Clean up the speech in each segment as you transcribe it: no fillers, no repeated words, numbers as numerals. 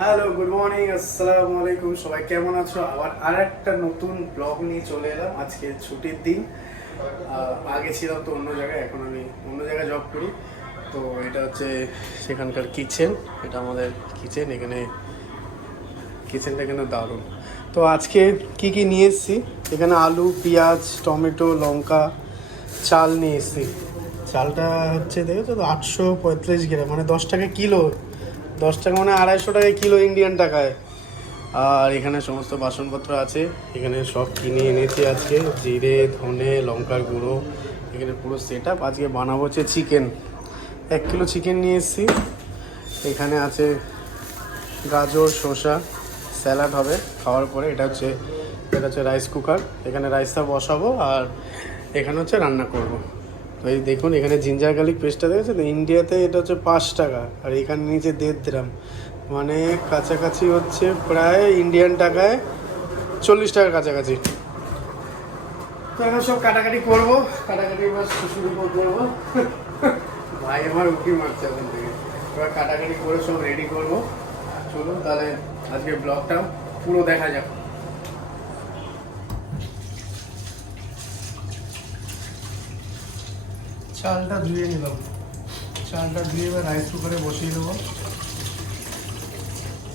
Hello, good morning, আসসালামু আলাইকুম। সবাই কেমন আছো? আবার আরেকটা নতুন ব্লগ নিয়ে চলে এলাম। আজকে ছুটির দিন। আগে ছিলাম তো অন্য জায়গায়, এখন আমি অন্য জায়গায় জব করি। তো এটা হচ্ছে সেখানকার কিচেন। এটা আমাদের কিচেন। এখানে কিচেনটা কিন্তু দারুণ। তো আজকে কি কি নিয়ে এসেছি, এখানে আলু, পেঁয়াজ, টমেটো, লঙ্কা, চাল নিয়ে এসেছি। চালটা হচ্ছে দেখেছো তো 835 গ্রাম, মানে 10 টাকা কিলো। 10 টাকা মানে 250 টাকা কিলো ইন্ডিয়ান টাকায়। আর এখানে সমস্ত বাসনপত্র আছে। এখানে সব কিনে এনেছি আজকে, জিরে, ধনে, লঙ্কার গুঁড়ো। এখানে পুরো সেট আপ। আজকে বানাবো হচ্ছে চিকেন। 1 কিলো চিকেন নিয়ে এসেছি। এখানে আছে গাজর, শসা, স্যালাড হবে খাওয়ার পরে। এটা হচ্ছে রাইস কুকার। এখানে রাইসটা বসাবো আর এখানে হচ্ছে রান্না করব। তো এই দেখুন, এখানে জিঞ্জার গার্লিক পেস্টটা দেখেছেন, ইন্ডিয়াতে এটা হচ্ছে 5 টাকা আর এখানে নিচে 1.5 গ্রাম, মানে কাছাকাছি হচ্ছে প্রায় ইন্ডিয়ান টাকায় 40 টাকার কাছাকাছি। তো এখন সব কাটাকাটি করবো, কাটাকাটি এবার শুরু করবো। ভাই আমার উকি মারছে এখন থেকে। এবার কাটাকাটি করে সব রেডি করবো। চলুন তাহলে আজকে ব্লগটা পুরো দেখা যাক। চালটা ধুয়ে নিলাম। চালটা ধুয়ে এবার রাইস কুকারে বসিয়ে দেবো।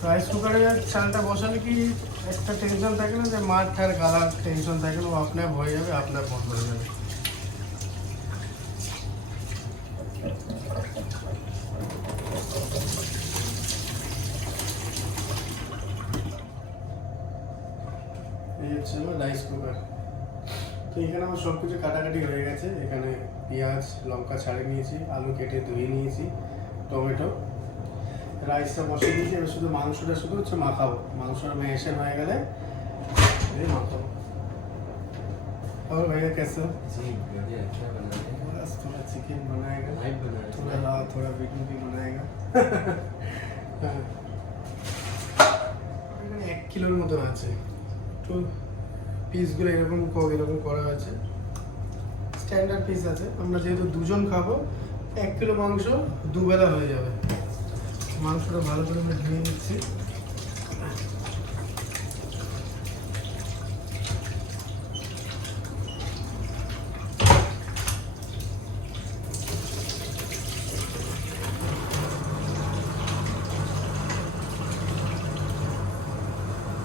রাইস কুকারে চালটা বসালে কি একটা টেনশন থাকে না, যে মাঠ আর গালার টেনশন থাকে না, ও আপনার হয়ে যাবে, আপনার বন্ধ হয়ে যাবে। এই হচ্ছে আমার রাইস কুকার। তো এখানে আমার সব কিছু কাটাকাটি হয়ে গেছে। এখানে পেঁয়াজ, লঙ্কা ছাড়িয়ে নিয়েছি, আলু কেটে ধুয়ে নিয়েছি, টমেটো। রাইসটা বসিয়ে দিয়েছি। এবার শুধু মাংসটা শুধু হচ্ছে মাখাবো। মাংসটা ম্যারিনেশন হয়ে গেলে মাখাবো। और भैया कैसे हो? जी बढ़िया। क्या बना रहे हैं? बस थोड़ा चिकन बनाएगा, लाइव बना रहे थोड़ा थोड़ा वीडियो भी बनाएगा। এখানে 1 কিলোর মতন আছে। একটু পিসগুলো এরকম করা আছে, স্ট্যান্ডার্ড পিস আছে। আমরা যেহেতু দুজন খাবো, 1 কিলো মাংস দুবেলা হয়ে যাবে। মাংসটা ভালো করে আমি ধুয়ে নিচ্ছি।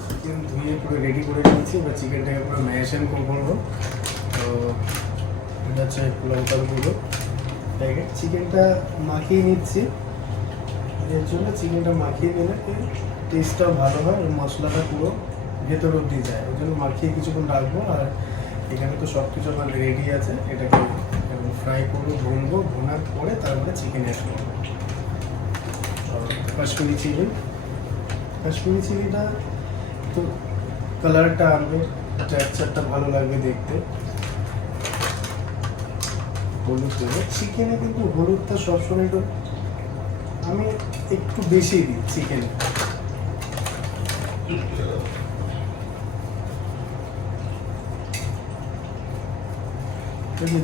চিকেন ধুয়ে পুরো রেডি করে নিচ্ছি। এবার চিকেনটাকে পুরো ম্যারিনেশন করবো। তো এটা হচ্ছে লঙ্কার গুঁড়ো। চিকেনটা মাখিয়ে নিচ্ছি। এর জন্য চিকেনটা মাখিয়ে নিলে টেস্টটাও ভালো হয়, আর মশলাটা পুরো ভেতর অবধি যায়। ওই জন্য মাখিয়ে কিছুক্ষণ রাখবো। আর এখানে তো সব কিছু আমার রেডি আছে। এটাকে ফ্রাই করবো, ভুনবো। ভুনার পরে তারপরে চিকেন অ্যাড করবো। কাশ্মীরি চিলি। কাশ্মীরি চিলিটা তো কালারটা আনবে, টেক্সচারটা ভালো লাগবে দেখতে। হলুদ দেবো চিকেনে, কিন্তু হলুদটা সবসময় একটু আমি একটু বেশি দিই চিকেনে।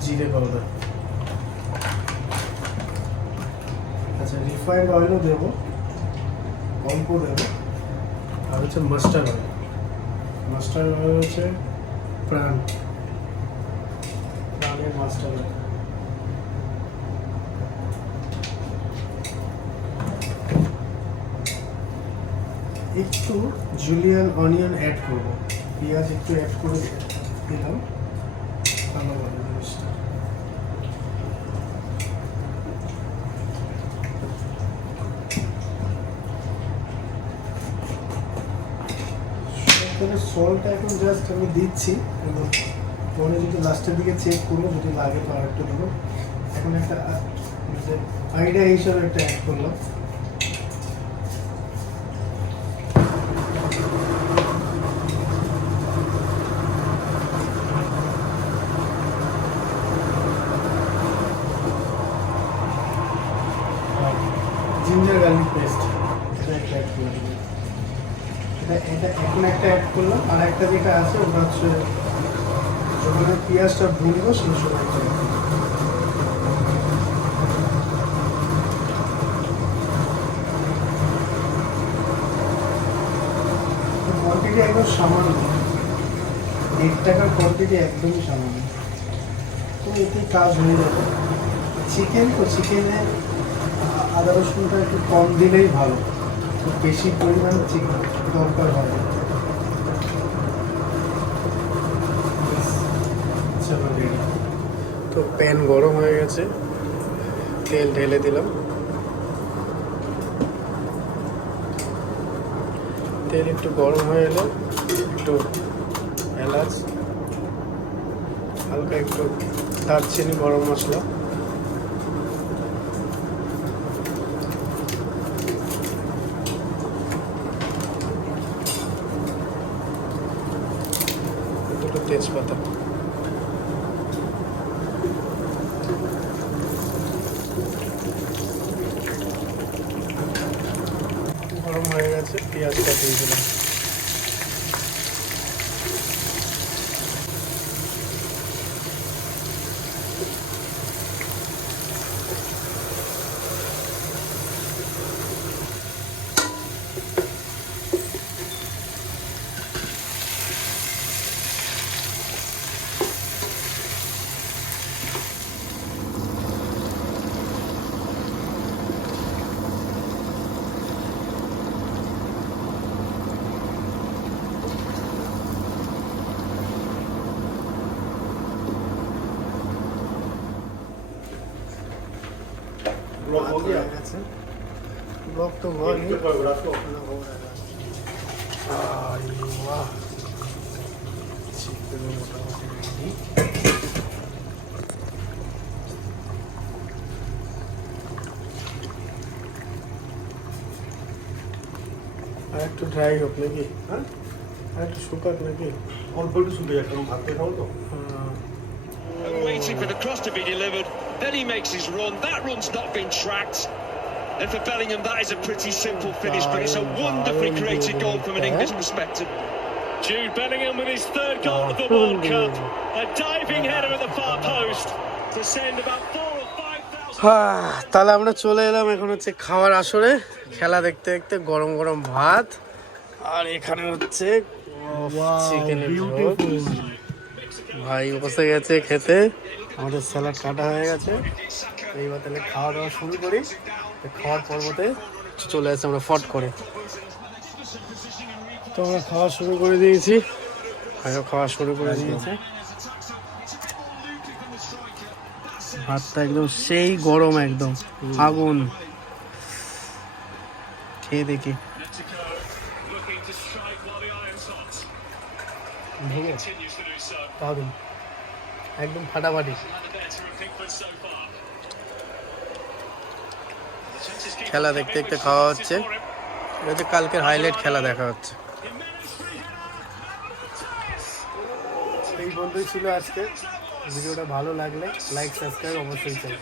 জিরে পাউডার। আচ্ছা, রিফাইন্ড অয়েলও দেবো, অল্প দেবো। আর হচ্ছে মাস্টার্ড অয়েল। মাস্টার্ড অয়েল হচ্ছে প্রাণের মাস্টার্ড অয়েল। একটু জুলিয়ান অনিয়ন অ্যাড করব, পেঁয়াজ একটু অ্যাড করে দিলাম, ভালো হবে জিনিসটা। সল্টটা এখন জাস্ট আমি দিচ্ছি, এবং পরে যদি লাস্টের দিকে চেক করবো, যদি লাগে তো আরেকটা দেবো। এখন একটা আইডিয়া হিসাবে একটা অ্যাড করলাম। জিঞ্জার গার্লিক পেস্ট, এটা একটা অ্যাড করে দেবো। এটা এখন একটা অ্যাড করলাম। আর একটা যেটা আছে ওটা হচ্ছে যখন পেঁয়াজটা ভুনবো সেই সময় কোয়ান্টিটি একদম সামান্য, 1 টাকার কোয়ান্টিটি একদমই সামান্য, তো এতে কাজ হয়ে যাবে। চিকেন তো চিকেনে আদা রসুনটা একটু কম দিলেই ভালো, তো বেশি পরিমাণ চিকেন দরকার হয় না। চলো রেডি। তো প্যান গরম হয়ে গেছে, তেল ঢেলে দিলাম। তেল একটু গরম হয়ে এলে একটু এলাচ, হালকা একটু দারচিনি, গরম মশলা, দুটো তেজপাতা, গরম হয়ে গেছে, পেঁয়াজটা দিয়ে দিলাম। ब्लॉक हो गया ब्लॉक तो हुआ नहीं। वाह, चिकन मोटामুটি ready। আর একটু ড্রাই হোক নাকি? হ্যাঁ আর একটু শুকাক নাকি? অল্প একটু শুকিয়ে যাচ্ছে, কারণ ভাত খেয়ে খাবো তো। Waiting for the cross to be delivered, then he makes his run. That run's not been tracked. And for Bellingham, that is a pretty simple finish, but it's a wonderfully created goal from an English perspective. Jude Bellingham with his third goal of the World Cup. A diving header at the far post to send about 4,000 or 5,000. তাহলে আমরা চলে এলাম এখন হচ্ছে খাওয়ার আসরে, খেলা দেখতে দেখতে। গরম গরম ভাত, আর এখানে হচ্ছে চিকেনের ঝোল। ভাই বসে গেছে খেতে, আমাদের স্যালাড কাটা হয়ে গেছে। এইবার তাহলে খাওয়া দাওয়া শুরু করি। খাওয়ার পর্বতে চলে আসছে আমরা ফট করে। তো আমরা খাওয়া শুরু করে দিয়েছি, ভাইও খাওয়া শুরু করে দিয়েছে। ভাতটা একদম সেই গরম, একদম আগুন। খেয়ে দেখি। দারুণ, একদম ফাটাফাটি। খেলা দেখতে দেখতে খাওয়া হচ্ছে, এটা হচ্ছে কালকের হাইলাইট খেলা দেখা হচ্ছে। এই বন্ধুই ছিল আজকে ভিডিওটা, ভালো লাগলে লাইক সাবস্ক্রাইব অবশ্যই চাই।